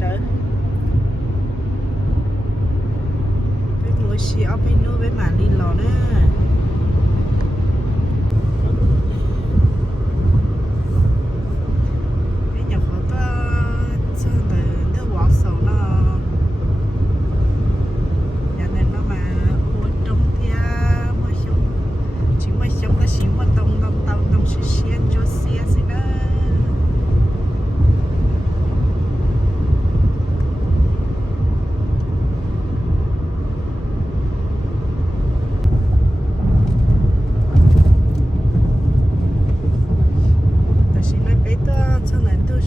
sợ cái mùi xì ốc bênนู้với mà đi lò đó cái nhà họ ta cho từ từ quả sầu nó nhà này nó mà ô trong thì mà sống chỉ mà sống là chỉ mà tông sự xiên cho xe gì đó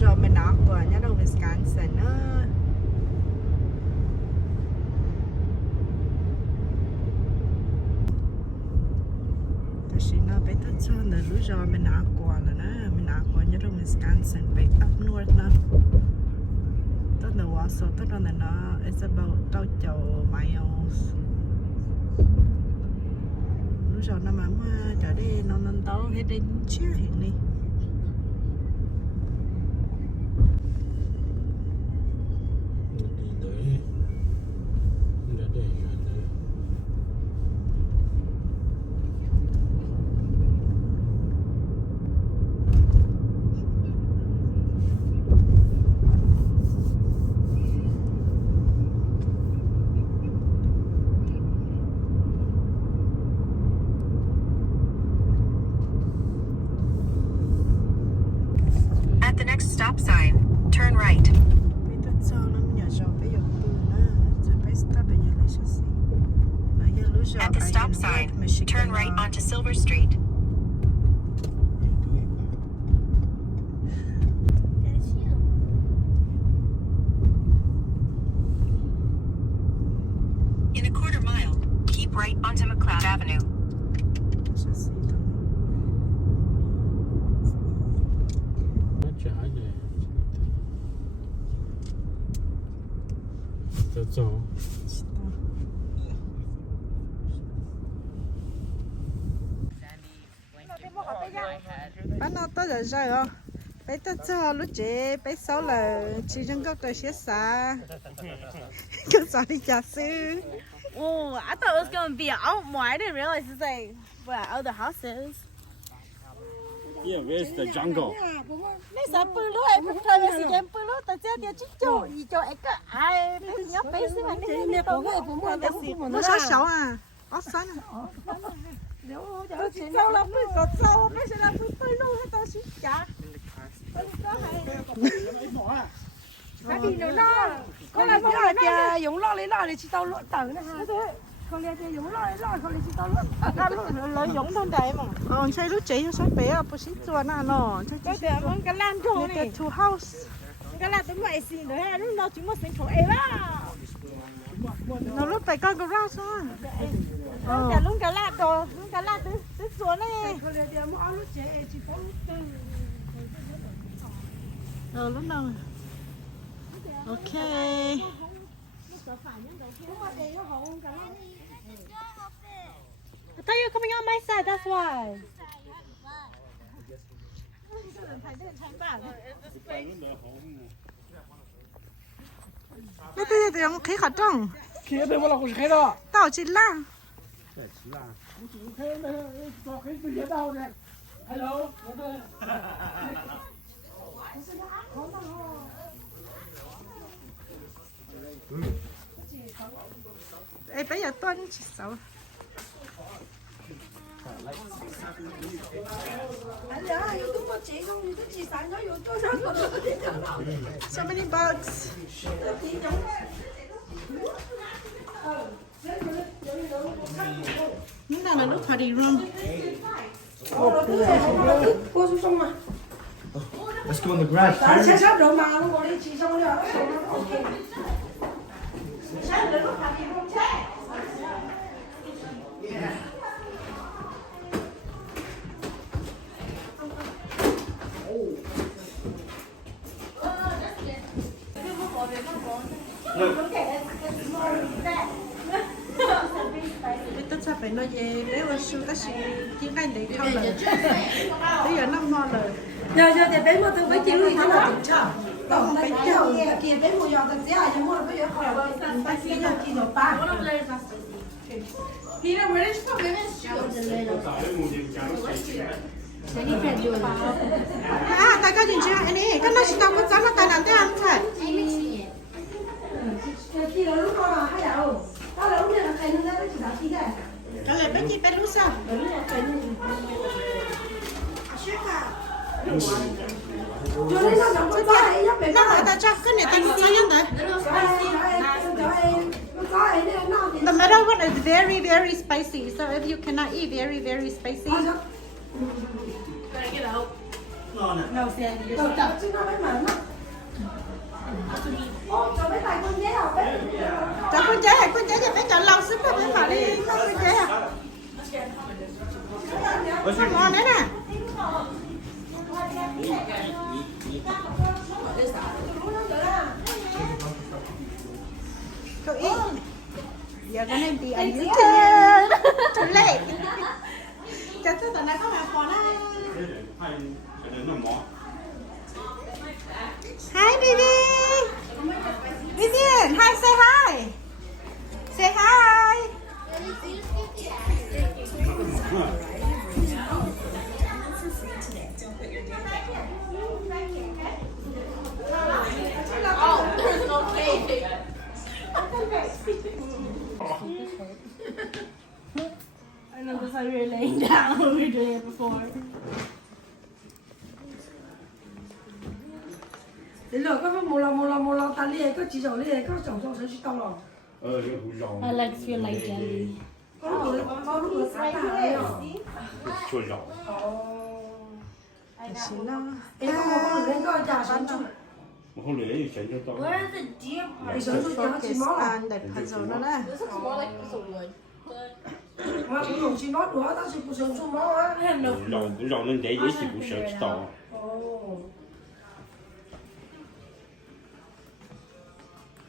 rồi mình nọ của nhà đầu Wisconsin nữa. Tại vì nó bé tất cho là lúc rồi mình nọ của là nó mình nọ của nhà đầu Wisconsin bé up north nó. Tất là quá số tất là nó it's about đâu chầu miles. Lúc rồi nó mà trở đi nó tao hết đến chưa hiện đi. At the next stop sign, turn right. At the stop sign, turn right onto Silver Street. In a quarter mile, keep right onto McLeod Avenue. Bán nó tới rồi rồi không? Bé tới cho lúc chị bé xấu là chị trong có cái xe xa cứ sợ đi trả sư. Oh, I thought it was gonna be out more. I didn't realize it's like where other houses. Yeah, where's the jungle? Nếu sợ bự lúa em cũng thôi là em bự lúa tao chơi đi chỗ gì chỗ ấy cái ai bây giờ nhóc bé xíu mà Nó sao xấu à? Ó xấu à? tôi chỉ đâu là bự cột sâu nó sẽ là bự lúa hết tao xíu chả. Cái gì nữa đó? Con là bố là cha dùng lo lấy lo để chỉ tao lúa tử nữa ha. Con lấy dùng lo lấy lo con lấy chỉ tao lúa. Lợi dụng thôi đấy mà. Chơi lúc chị sao bé à? Bố xin chua nó. Cái gì mà cái lan chỗ này. Two house. Cái lan tụi mày xin nữa ha. Lúc nào chúng nó xin chỗ ấy đó. Nó lúc phải con ra sao? Cả lúc cả lan đồ, lúc cả lan tứ xuống này. Lúc nào? Ok. I thought you were coming on my side, that's why. Cái thứ gì khí khả trong? Khí đây mà là không khí đó. Tao chỉ là. Hello. Ê bây giờ Tuấn chỉ xấu. So many bugs. Những nào là lúc party room. Let's go on the grass. Tôi sẽ phải nói về nếu mà sư ta sẽ tiếng Anh để không lời. Bây giờ nó ngon lời. Giờ thì bé mà tôi với chị luôn thắng là Tao phải chơi kia bé mua giò tao giá nhưng mua bây giờ khỏi bao ta kia là kia đồ ba. Peter, where did you go? Tại có chuyện gì anh ấy, cái nó chỉ tao có chán là tại làm thế ăn thôi. Kia là lúc nào hay à? Tao là lúc này là cái nó ra chỉ là kia đấy. Cái này bé chỉ bé lúc sao? Nó hỏi ta cho cái này tao có chán đấy. The middle one is very, very spicy. So if you cannot eat very, very spicy, cho con chế thì phải chọn lòng sức rồi phải phải đi con chế à? Sao ngon đấy nè. Go eat. You're gonna be on YouTube. Too late. Chắc tôi tận này có làm còn á. Hi baby. Vivian, hi, say hi. Say hi. I know because we were laying down when we were doing it before. Thế là có một lần ta liệt có chỉ rồi liệt có chồng cho sẽ tao rồi. My legs feel like jelly. Có lúc sáng tạo rồi. Em có một lần có trả sản xuất. Where is the deer part? Sản xuất cho chị máu à? Để puzzle nó nè. This looks more like piece of wood. Mà cũng dùng chị máu nữa, ta chỉ cũng sản xuất máu á. I have no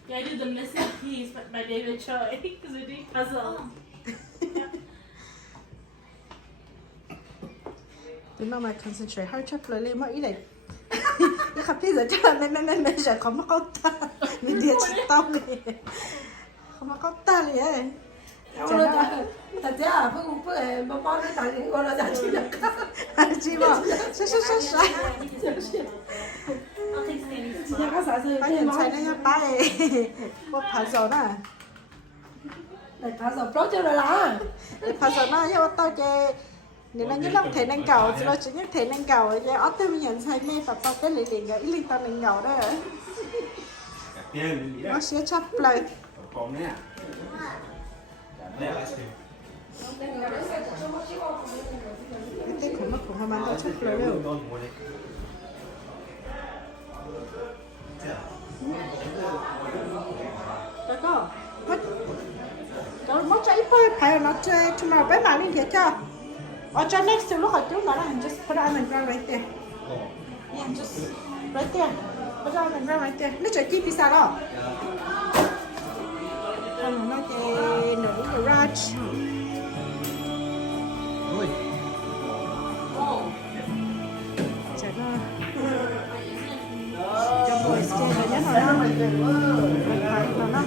Yeah, I did the missing piece by David Choi because we did puzzle. Tụi nó mà concentrate hard chấp lời lên mà ý này. Cái khắp bây giờ cho mẹ giờ không có ta. Mình đi tao đi. Không có ta đi ấy. Ta giá phương bao cái tài liệu gọi là giá trị được. Chị bảo, sao. I'll take Sandy's Chị có sợ gì? Có nhìn thấy nó nhá ba ấy. Có puzzle nè. Để phá giờ pro cho rồi là. Để puzzle nó nhá tao chơi. Nếu nó nhất là thể năng cầu, thì nó chỉ nhất thể năng cầu. Vậy ở tôi mình nhận thấy mê và tao tới lấy tiền cái liên tao năng cầu đó. Nó sẽ chấp lời. Cái tên của nó cũng không bán tao chấp lời đâu. Đó có. Mất cho ít thôi, phải nó chơi cho mà bé mà lên thiệt cho. Or just next to look at you, just put it on the ground right there. Yeah, just right there. Put it on the ground right there. Nó chơi chi pizza đó. Còn nó chơi nửa garage. Chả nó. Cho boys chơi rồi nhá nó. Nó.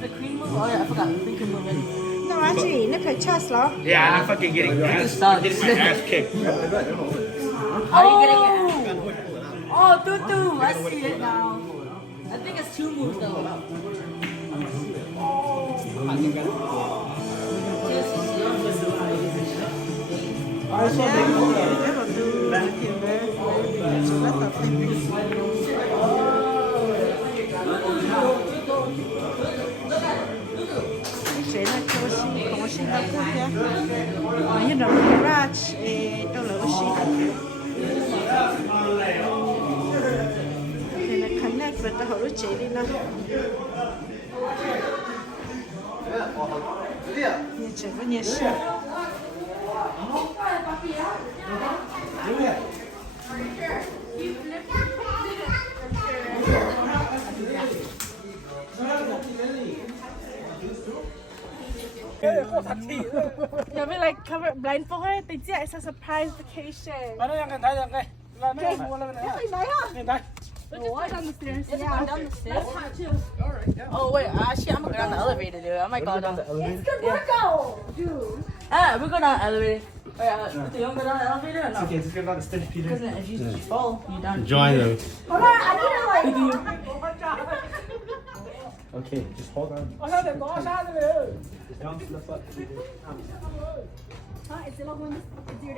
The cream move? Oh yeah, I forgot. The cream move. No, actually, nó phải chest đó. Yeah, I'm fucking getting my ass kicked. How are you getting it? Oh, tutu! I see it now. I think it's 2 moves though. Sẽ là cho xin có xin đâu cũng thế. Như là garage đâu là xin. Thì là connect với tao hỗ trợ đi nào. Như chơi với nhà sư. Yeah, we like cover blindfold her. They did. It's a surprise vacation. Ano yan? Tayo yan kay. Wala na. Yan. Walk down the stairs. Is it going down the stairs? Oh wait, actually I'm gonna go down the elevator, dude. I might go down the elevator. It's good workout, dude. We're going down the elevator. Wait, do you want to go down the elevator or no? Okay, just get down the stairs, Peter. Because if you fall, you're done. Join them. Hold on, I need to like. Okay, just hold on. Huh? Is your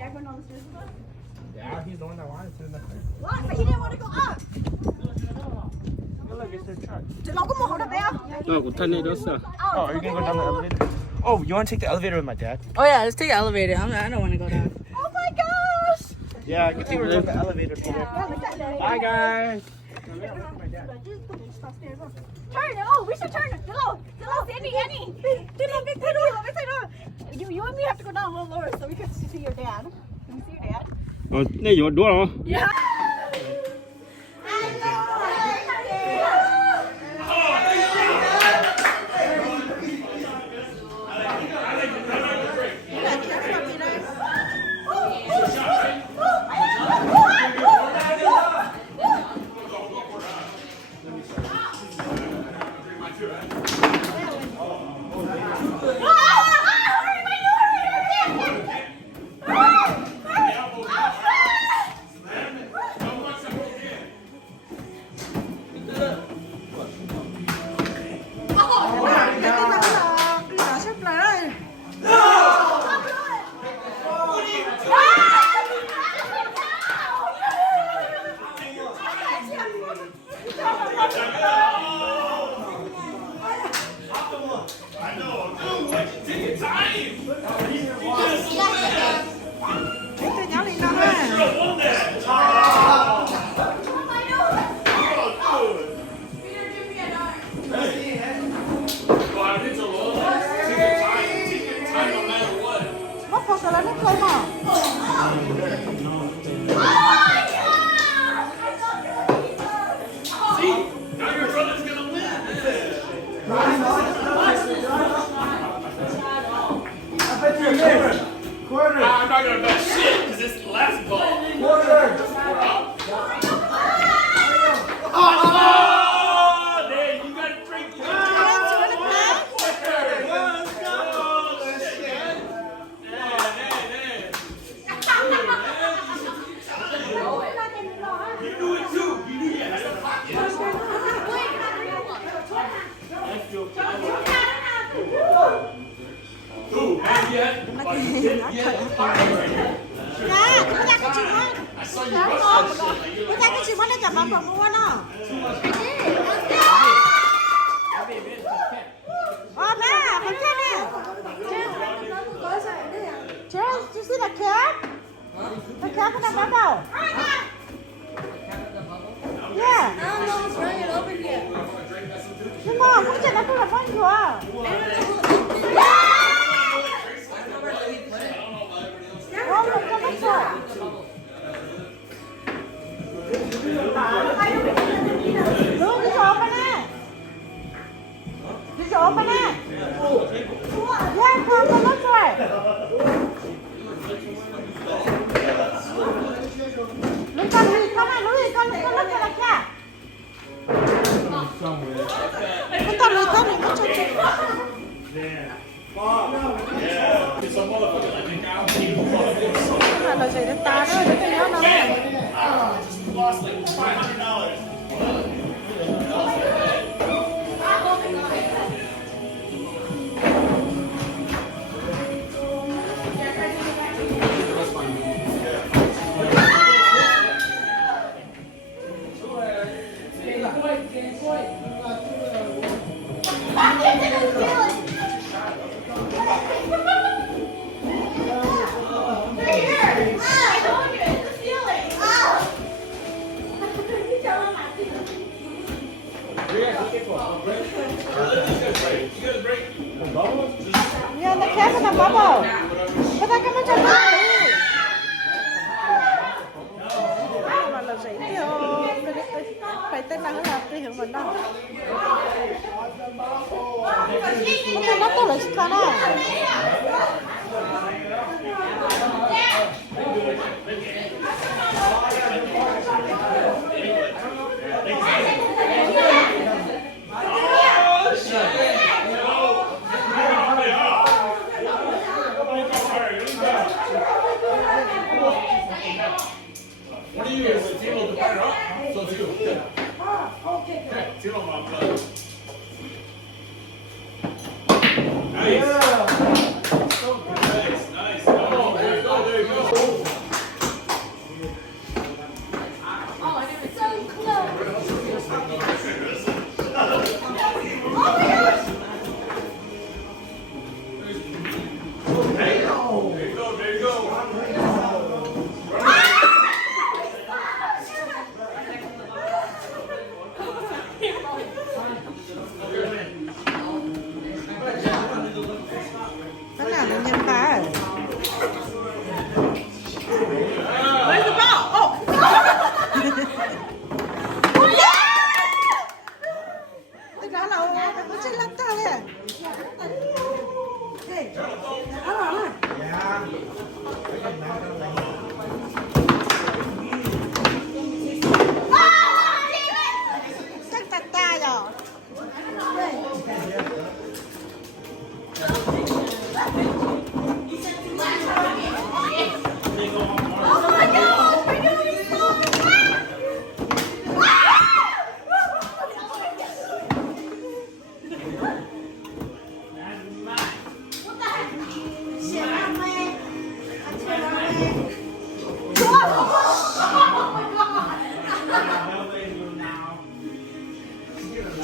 dad going down the stairs with us? Yeah, he's the one that wanted to. What? But he didn't want to go up. Look, it's their truck. Nó có một hộp đập béo. 너 못한 애였어. Oh, are you gonna go down the elevator? Oh, you wanna take the elevator with my dad? Oh yeah, let's take the elevator. I don't want to go down. Oh my gosh. Yeah, good thing we're on the elevator, Peter. Bye, guys. Turn. Oh, we should turn. Hello, Annie. You and me have to go down a little lower so we can see your dad. Can we see your dad? 내 누워. Yeah. I'm not gonna bet shit because it's the last ball. Oh, there, you gotta drink. You knew it too. You knew it. Who? And yet. I saw you rush that shit. Charles, did you see the cat? The cat in the bubble. Yeah. I don't know what's running it over here. Come on, put it up on the front door. Did you open it? Yeah, come on, look for it. Look at me, come on, Louis, come look at the cat. Look at me, what's your thing? Yeah. It's a motherfucker. I think I don't even Là gì đến ta đó, đến cái nó lost like $500. Tell him Cái nào là nhân ba? Where's the ball? Oh! Thực ra là nó trên lắc ta đấy. Hey, chắc chặt ta rồi.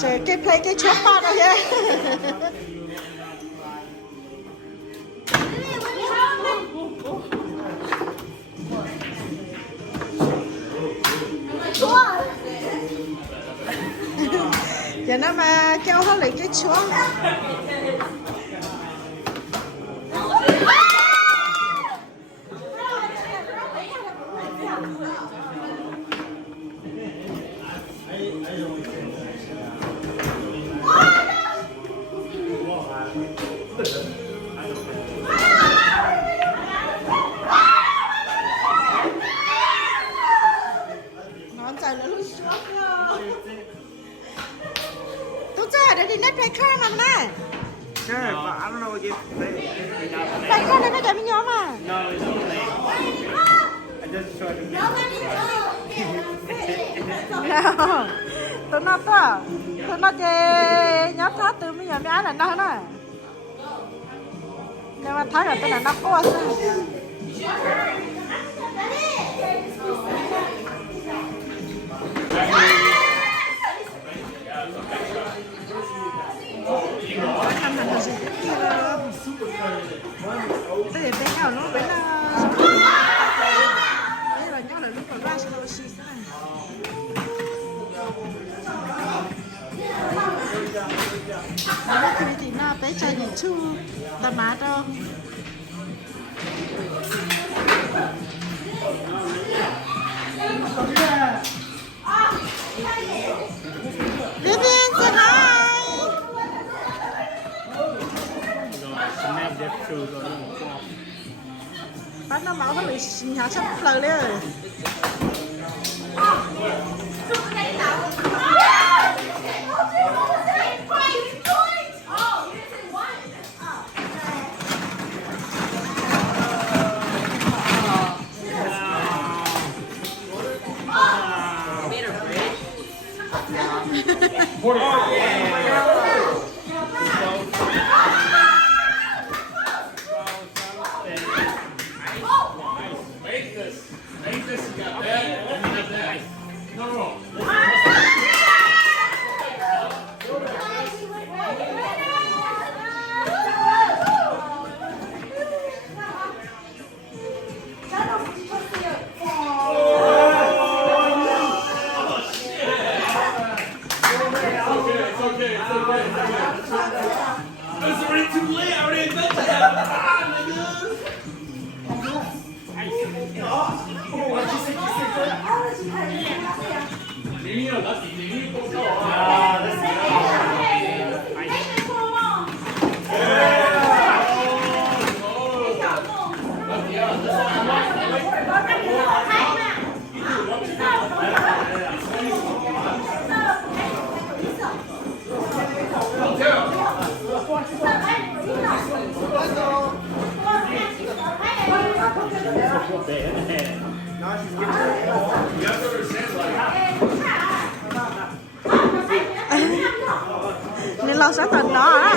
Trời, cái play cái chốt to rồi kìa. Giờ nó mà kêu nó lấy cái chuông. Nó chạy nó lùi xuống rồi. Tôi chạy để đi net play car mà nè. Yeah, but I don't know what you Play car này nó chạy với nhóm à? No, it's only. I just tried to Tụi nó chơi nhóm thoát từ mấy nhóm nhá là nó nè. Nhưng mà thấy là tụi nó có để bé nào nó bé là đây là nhau là lúc còn ra sao xí thế này. Đó thì nó bé trai nhìn chu tomato. Vivian, say hi. Bác nó bảo nó bị nhà sắp lời đấy rồi. Make this, you got that. No. It's already too late. I already invented that. nên lo sáng tận đó á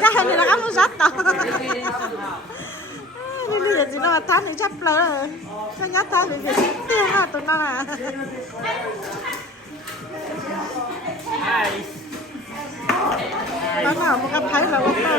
chắc là nó ấm rất to nhưng bây giờ chỉ nó thắt thì chắc lỡ nó nhát thắt thì phải tiêu à tụi nó à nó nào một cái thấy là một to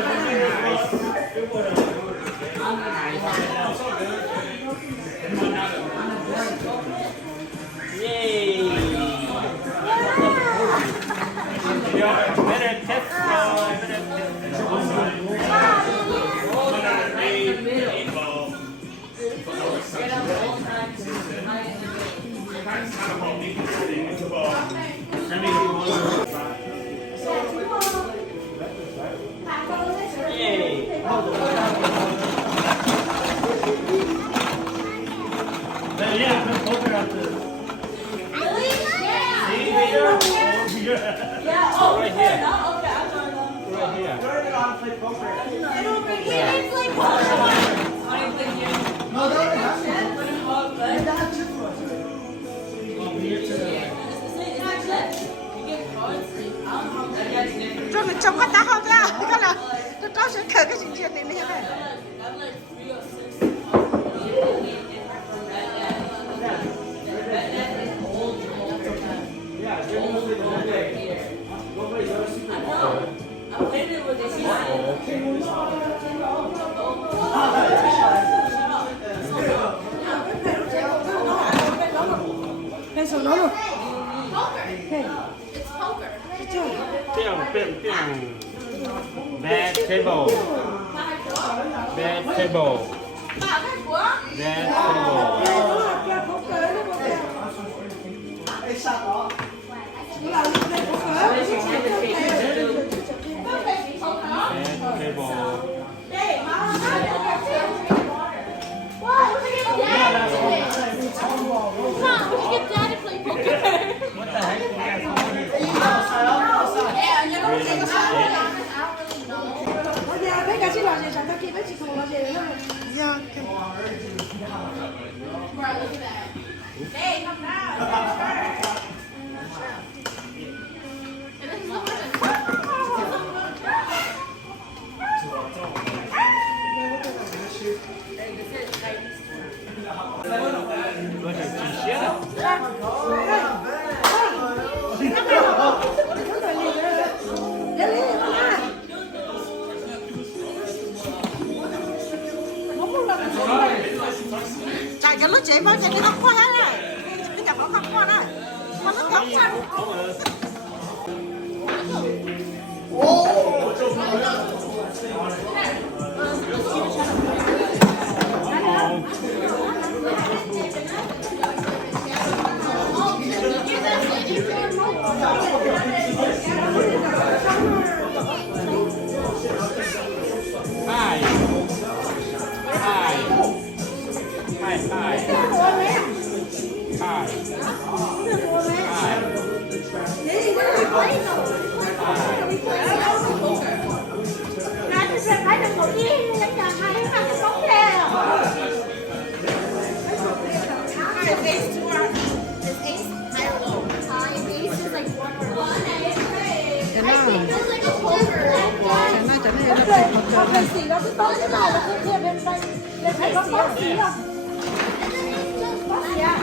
Rồi mình trông có tá không thế à? Cái là tôi có sẽ thử cái chuyện này như này. Cái số nó luôn. Bad table. Bad table. Bad Chạy cho lúc chế bao giờ đi học qua hết này. Đi nhập học qua này. Mà nó thấm sao? Không phải xỉ nó cứ tốt thế nào là không kia bên đây. Lên phải có bác xỉ à? Bác xỉ à?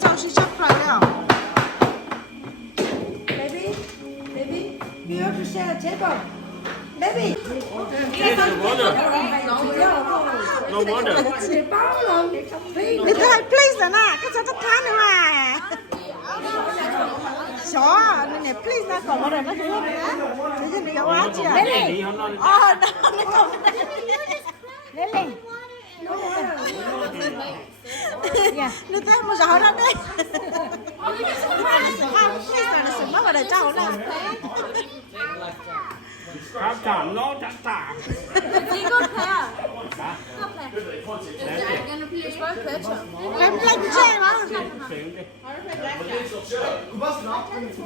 走是吃出来了。 Baby, baby, you have to share a table. Baby. No wonder. 你太 please 了呐，看这看的嘛。小啊，你 please 那搞我的那个呢？这是你个娃子啊。哦，那搞的。Lily. Nó thấy một gió đó đấy. Please là sừng mất vào đời cháu nè. Chạm chạm nó chạm chạm. Làm chơi mà.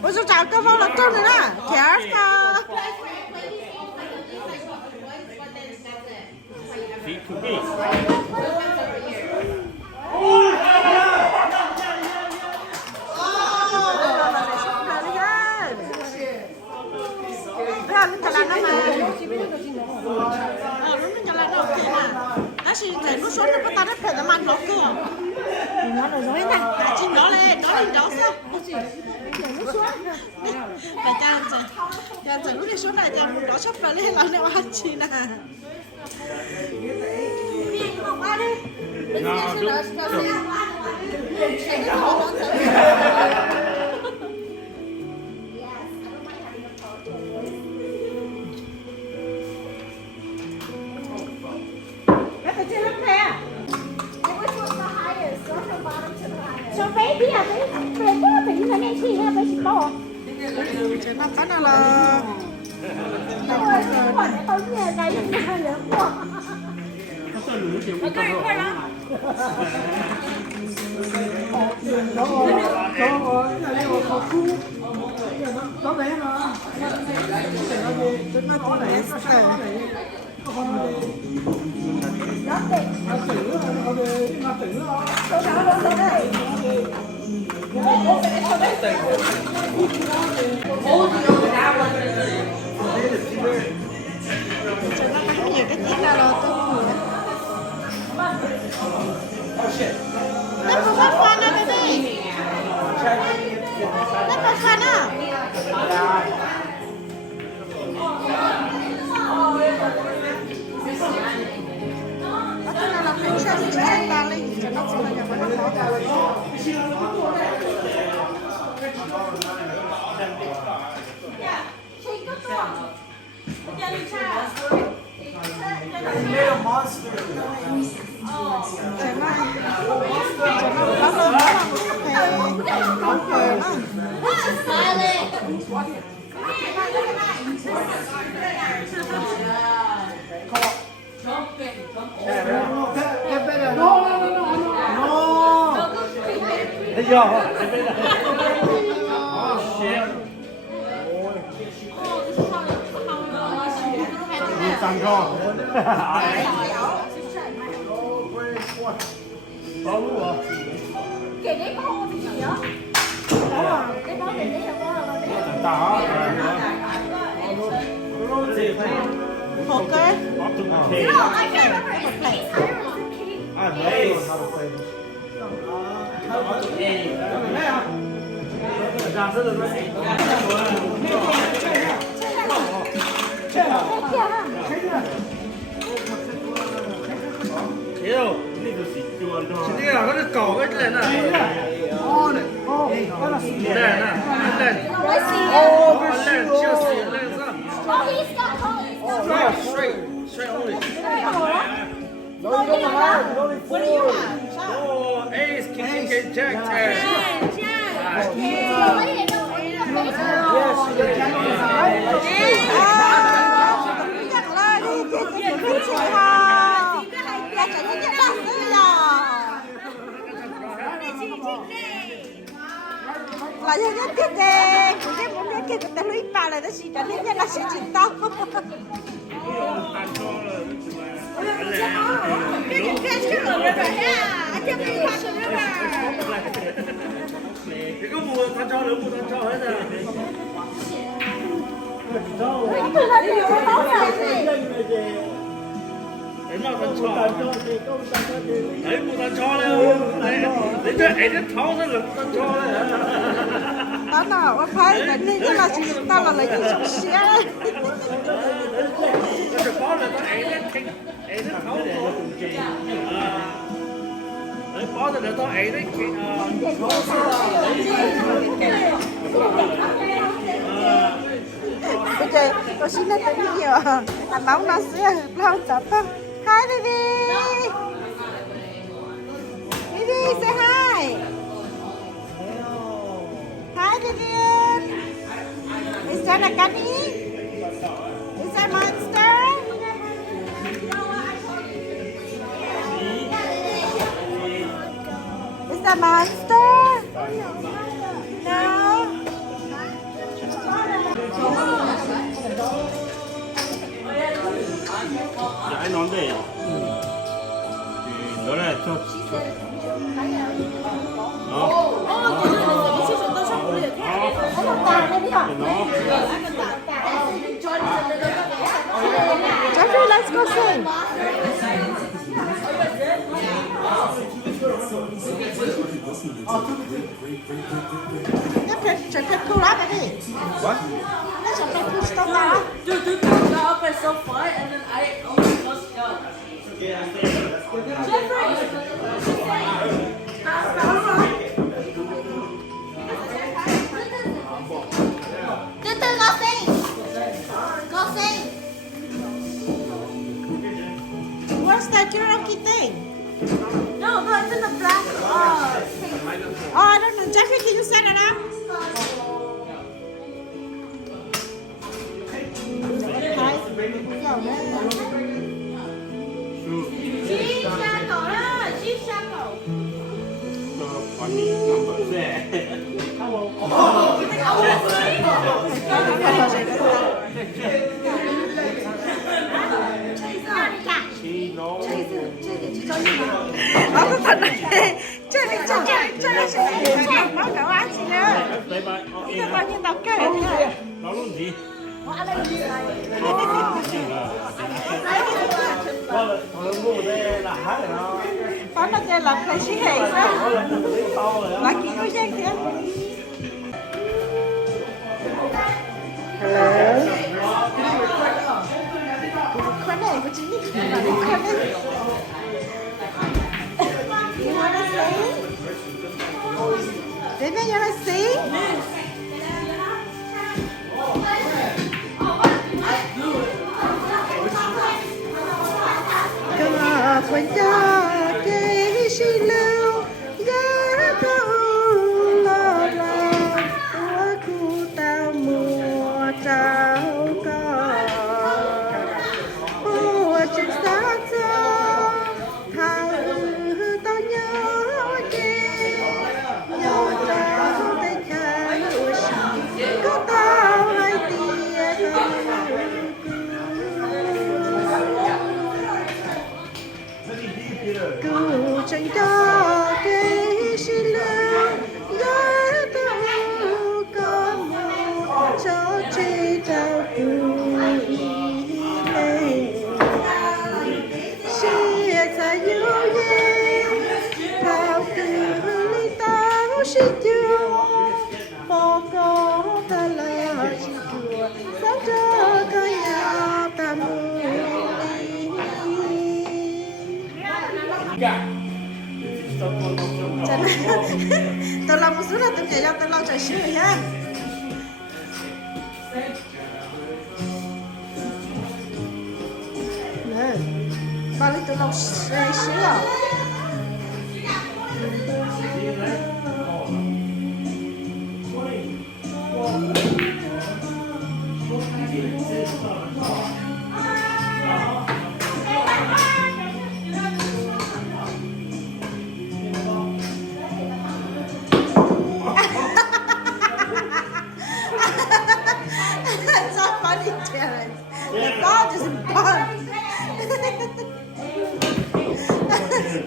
Ôi sao cháu có vào là trâu nữa nè. Khéo cơ. Feet to be. Mình trả lại nó mà. Mình trả lại nó ok mà. Nó chỉ để nó xuống nó có ta nó phải nó mang nó cơ. Nó rồi dối nè. Chỉ nó lên đó sao? Nó xuống. Phải cha rồi. Cha rồi lúc đi xuống này cha nó sắp ra lên là nó ăn chi nè. Học qua đi. So baby à, bé có bị là ngay khi ha, bé chỉ bỏ. Chứ nó có nó là Tôi nhờ cái gì mà lớn quá. cho nó bắn nhiều cái chiếc ra rồi tôi nó có phát khoan đó baby nó có khoan á nó là phải xem ta lên cho nó sẽ là nhà nó khó Thấy chưa? Oh shit. Tăng con. Có luôn hả? Kể đấy có cái gì đó. Cái đó để đấy là có là đấy. Tao ok Okay. No, I can't remember. It's Ironwood cake. Ah, nice. Yêu, này là gì chuột thôi. Cái này là cái cổ cái này nè. Đây nè, đây. Let's see. Lên, chưa xì lên sao? Oh, he's got colors. Straight only. What do you have? Oh, ace, king, jack, ten. là như nhất thiết đề của cái muốn biết cái tên lũy bà là nó chỉ trả lý nhân là sự chỉnh to cái chứ ở đây rồi ha cái này là sự đó mà thì có mùa than cho nữa, mùa than cho hết rồi. 你攞份錯，你冇份錯咧，你真係啲頭都兩份錯咧。đó nào ở phải là nên tức là chỉ ta là lấy cái trong xe Cái bó là nó ấy nó thấu rồi. Lấy bó thì nó ấy đấy bây giờ tôi xin nó tới nhiều anh nấu nó sẽ lâu chặt không hi baby baby say hi hi Vivian is that a gunny is that monster is that monster no Giải nón đây à? Đó là cho Jeffrey, let's go sing. Just pull up a bit. What? Let's just push stuff down. Dude, go up and so far, and then I almost lost go. Từ từ go sing. Go sing. What's that karaoke thing? No, it's in the black. Oh, I don't know. Jeffrey, can you set it up? Chip xa cậu đó, chip xa cậu. Funny number there. Nó có thật này. Chơi đi, nó cậu ăn gì nữa. Nó bao nhiêu tao kể nữa. Nó luôn gì? Có nó chơi làm cái xí hề sao? Là kỹ có gian kìa. Hello. Con này của chính con này. You wanna sing? Baby, you wanna sing? Có quên cho cái xí lưu giá cao lo lo của cô tao mùa trao có bùa trên xa cho thao tao nhớ chê nhớ trao tay khai của chị có tao hai tia cứu chẳng cho cái xí lưu giá tao có một cho chê trao vui lên xìa xa yêu yên thao từ ly tao xí chưa bỏ có ta là chỉ chùa sáng cho có nhà ta mùi tôi làm một số là tôi kể cho tôi lo chạy xíu nha. Nè, ba lý tôi lo xíu à. It's so funny, Terrence. The ball just bumped.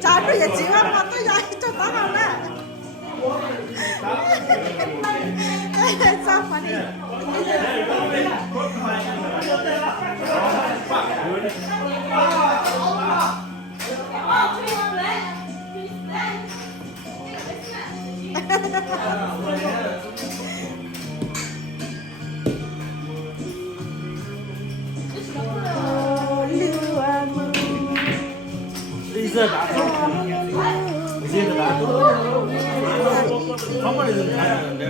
Trời bây giờ chịu không? Mà tôi dạy cho tao không á. It's so funny. 绿色打头，绿色打头，旁边的人看着点。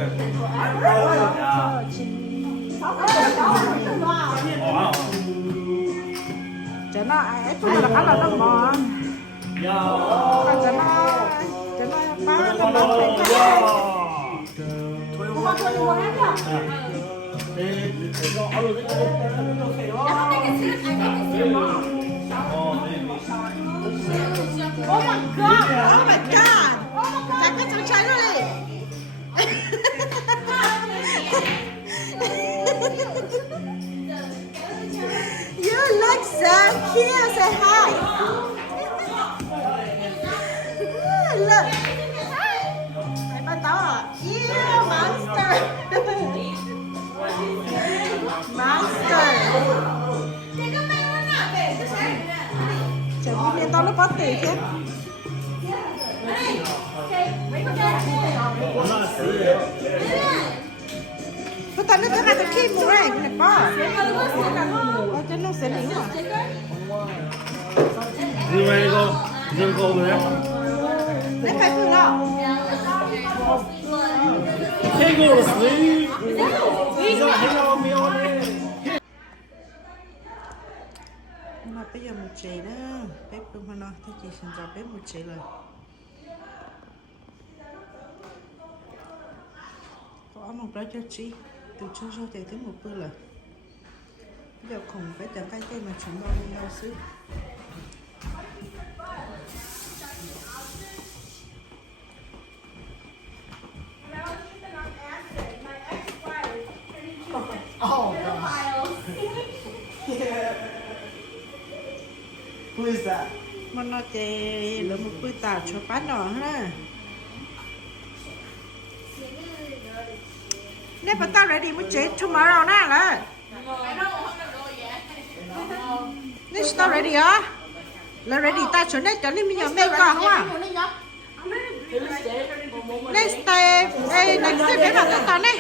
cho nó ấy chúng ta khá là nó mò cho nó bán Oh my god! Oh my god! Chắc cái cháu cháy rồi đi. You look so cute. Say hi. Look. Mày bắt tao à? Yeah, monster. Monster. Chẳng biết tao nó có tiền chứ. Tôi ta nó ra từ khi mua này nè ba. Ở trên nó sẽ đỉnh rồi. Dương cô đấy. Lấy phải từ đó. Thế cô là gì? Giờ hay lo miêu đi. mà bây giờ một chị đó bếp không phải nó thế chị xin cho bếp một chị rồi có một đó cho chị từ cho chị tới một bữa là bây giờ không phải chẳng cái cây mà chúng ta lên đâu xứ Who is that? mà nó chị là một bữa tàu cho bán nọ ha nếu mà tao ready một chị tomorrow nè là nếu tao ready á là ready tao cho nên cho nên bây giờ mấy con không à Next stay, next stay để vào tao này.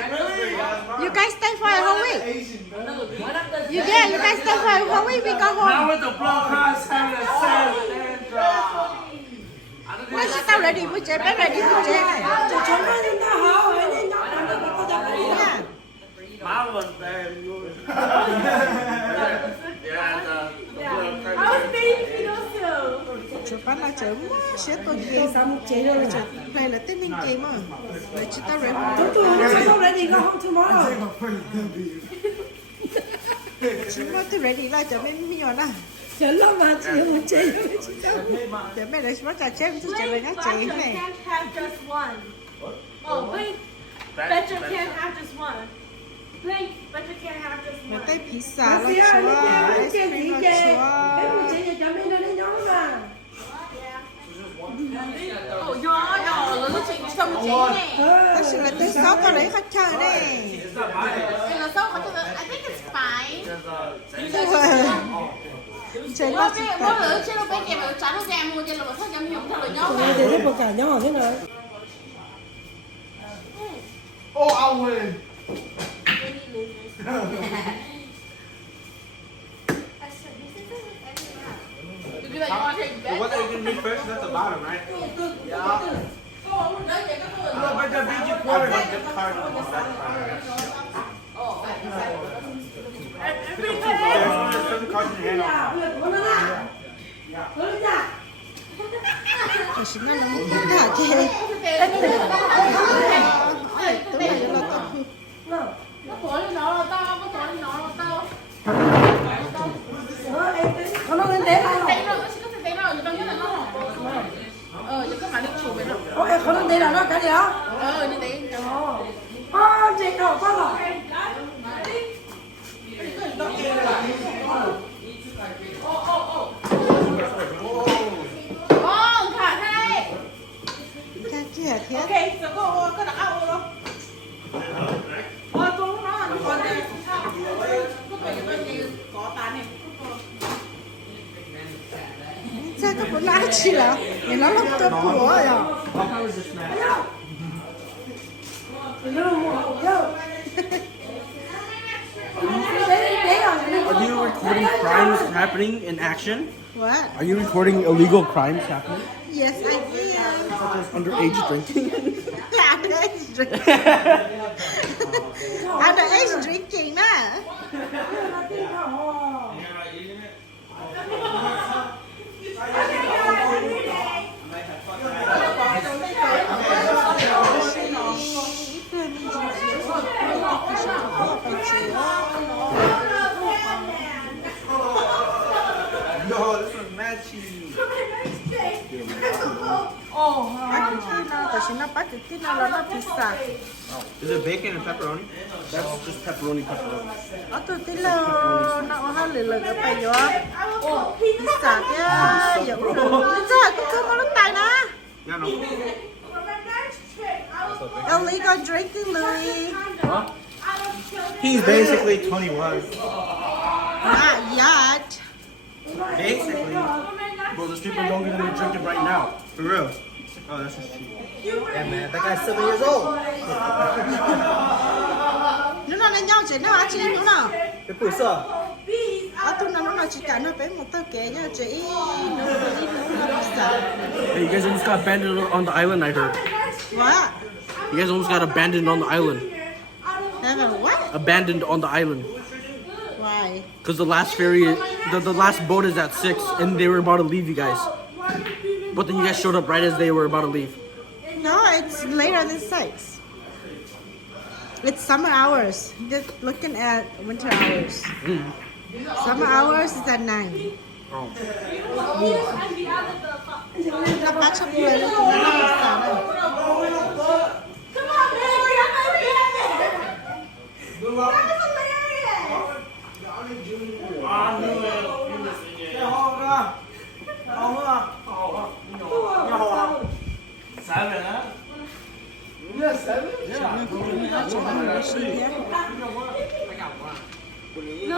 You guys stay for a whole week. You guys stay for a whole week. We go home. Now with the block house having a salad and Nói chứ tao ready với chế, bé ready với chế này. Cho chúng nó chúng ta hảo rồi nên nó làm được có cho cái Nha. Má mình tên luôn. Chụp bán là chớm sẽ tôi gì sao một chế rồi này là tên ninh kỳ mà. Vậy chứ tao ready. tôi không ready go home tomorrow Chứ mà tôi ready là cho mấy nhỏ nè. chờ lắm mà chị một chế Để mấy đứa bắt trả chém chứ trả lời nhá chị này. Have just one. Oh, Blink. Bet you can't have just one. Blink. Bet you can't have just Mà one. tay pizza nó chua, ice cream nó bé một chua. chế cho mình nó đến nhóm mà Nó chị xong chị nè. Thật sự là tới 6 tao lấy khách chơi này. Đây là sao có cho I think it's fine. Chơi nó chỉ Mỗi lửa trên nó bé kèm ở trái nó kèm mua trên là một thằng nhầm nhầm theo lời nhau. để nó một cả nhóm thế nào Oh, I'll win. What are you gonna be first? That's the bottom, right? Yeah. No, but the BG quarter is the card. There's some cards in your hand. thì xin nó là một cái thả chê. Tôi nghĩ là tao không. Nó tuổi nó là to, có tuổi nó là to. nó lên té Nó té nó có thể té nó ở trong nhất là nó. Nhưng các bạn đi chủ với nó. ôi không lên té là nó cái gì đó Như thế. chị đâu có rồi Khả thế. Cha kia thiết. Ok, giờ có đặt ao đâu. Tôi lúc đó nó còn đây. Có phải cái gì có tán này. Cha có bốn lá chi là. Để nó lóc tôi của rồi. Are you recording crimes happening in action? What? Are you recording illegal crimes happening? Yes, I am. Such as underage drinking? Underage drinking. Underage drinking, nah. No, this one's mad cheesy. Is it bacon and pepperoni? That's just pepperoni. Yeah, no. Illegal drinking, Louis. Huh? He's basically 21. Not yet. Basically. Bro, there's people younger than me drinking right now. For real. Oh, that's just cheap. Yeah, man, that guy's 7 years old. Nó lên nhau chỉ nó ăn chỉ nó nào. Cái củi sơ. Tôi nó chỉ cả nó bé một tờ kẻ nhá chỉ nó sợ. Hey, you guys almost got abandoned on the island, I heard. What? You guys almost got abandoned on the island. What? Abandoned on the island. Why? Because the last ferry, the last boat is at 6, and they were about to leave you guys. But then you guys showed up right as they were about to leave. No, it's later than 6. It's summer hours. Just looking at winter hours. Summer hours is at 9. Oh. Các bác trong người nó không có sáng đâu. Come on, baby, I'm gonna be at it. That was hilarious. No,